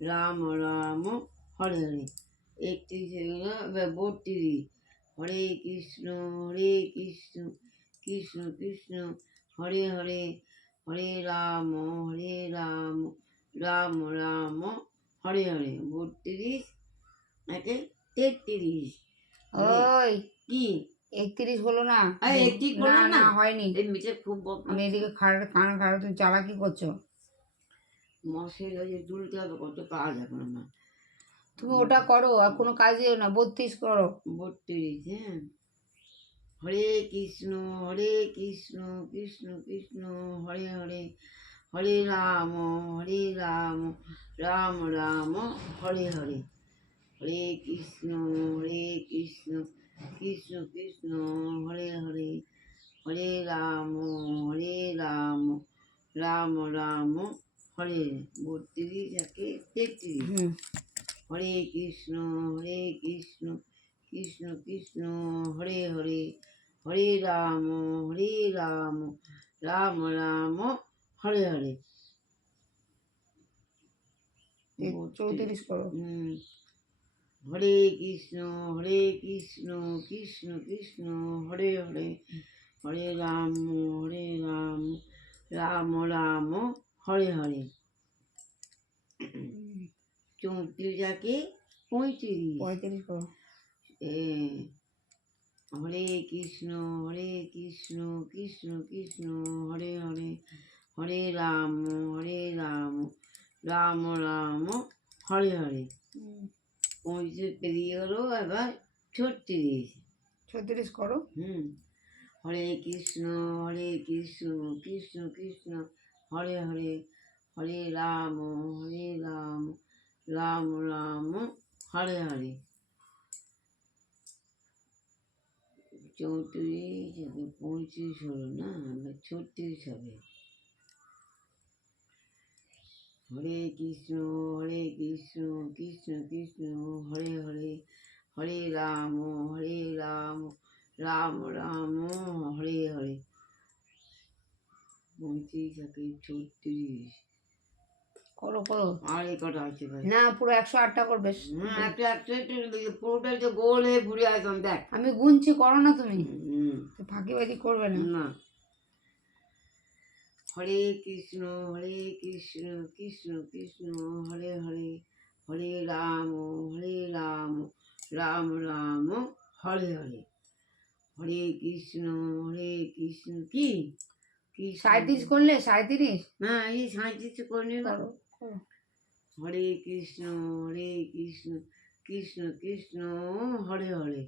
রাম রাম হরে হরে। 31 হয়ে গেল, এবার 32। হরে কৃষ্ণ কৃষ্ণ কৃষ্ণ হরে হরে, হরে রাম রাম রাম হরে হরে। 32 একে 33। ওই কি 31 হলো না? আরে 31 বললাম না না, হয়নি। এই মিটে খুব আমি এদিকে কান খাড়া, তুমি চালাকি করছো। মশের কাছে তুলতে হবে, কত কাজ এখন আমার। তুমি ওটা করো, আর কোনো কাজই না। 32 করো। 32, হ্যাঁ। হরে কৃষ্ণ কৃষ্ণ কৃষ্ণ হরে হরে, হরে রাম রাম রাম হরে হরে। হরে কৃষ্ণ কৃষ্ণ কৃষ্ণ হরে হরে, হরে রাম রাম রাম হরে। 32 একে 33। হরে কৃষ্ণ কৃষ্ণ কৃষ্ণ হরে হরে, হরে রাম রাম রাম হরে হরে। 34 করো। হরে কৃষ্ণ কৃষ্ণ কৃষ্ণ হরে হরে, হরে রাম রাম রাম হরে হরে। 34 একে 35 করো। হরে কৃষ্ণ কৃষ্ণ কৃষ্ণ হরে হরে, হরে রাম রাম রাম হরে হরে। 35 পেরিয়ে গেল, এবার 36 করো। হরে কৃষ্ণ কৃষ্ণ কৃষ্ণ হরে হরে, হরে রাম রাম রাম হরে হরে। 34 35 হলো না, 36 হবে। হরে কৃষ্ণ কৃষ্ণ কৃষ্ণ হরে হরে, হরে রাম রাম রাম হরে হরে। 35 একে 36 করো। আর এই কটা আছে ভাই? না, পুরো 108টা করবে। পুরোটাই তো গোল হয়ে ঘুরে আসলাম, দেখ। আমি গুনছি, করো না তুমি। ফাঁকিবাজি করবে না। হরে কৃষ্ণ কৃষ্ণ কৃষ্ণ হরে হরে, হরে রাম রাম রাম হরে হরে। হরে কৃষ্ণ কি 37 করলে? 37? না, এই 37 করে নিলাম। হরে কৃষ্ণ কৃষ্ণ কৃষ্ণ হরে হরে।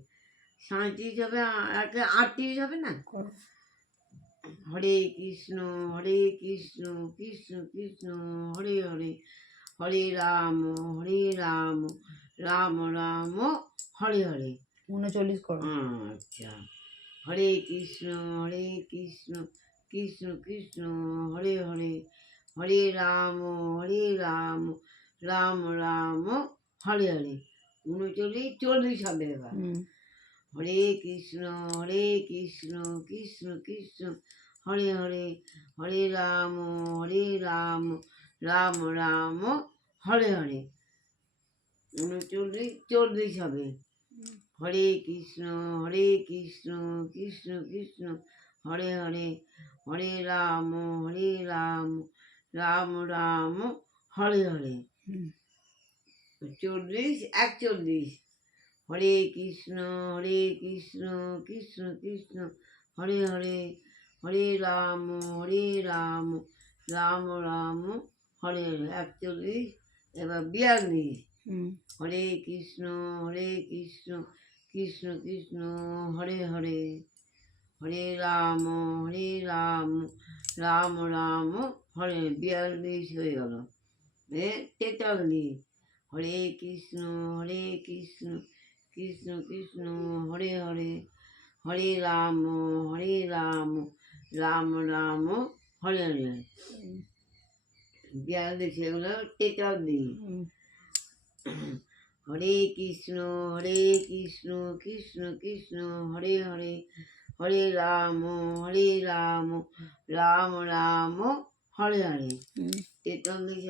37 হবে, 38 হবে না? হরে কৃষ্ণ কৃষ্ণ কৃষ্ণ হরে হরে, হরে রাম রাম রাম হরে হরে। 39 করো। আচ্ছা। হরে কৃষ্ণ কৃষ্ণ কৃষ্ণ হরে হরে, হরে রাম রাম রাম হরে হরে। 39 40 হবে এবার। হরে কৃষ্ণ কৃষ্ণ কৃষ্ণ হরে হরে, হরে রাম রাম রাম হরে হরে। 39 40 হবে। হরে কৃষ্ণ কৃষ্ণ কৃষ্ণ হরে হরে, হরে রাম রাম রাম হরে হরে। 40 41। হরে কৃষ্ণ কৃষ্ণ কৃষ্ণ হরে হরে, হরে রাম রাম রাম হরে হরে। 41। এবার 42। হরে কৃষ্ণ কৃষ্ণ কৃষ্ণ হরে হরে, হরে রাম রাম রাম হরে। 42 হয়ে গেল। 43। হরে কৃষ্ণ কৃষ্ণ কৃষ্ণ হরে হরে, হরে রাম রাম রাম হরে হরে। 42 হয়ে গেল। 43। হরে কৃষ্ণ কৃষ্ণ কৃষ্ণ হরে হরে, হরে রাম রাম রাম হরে হরে। 43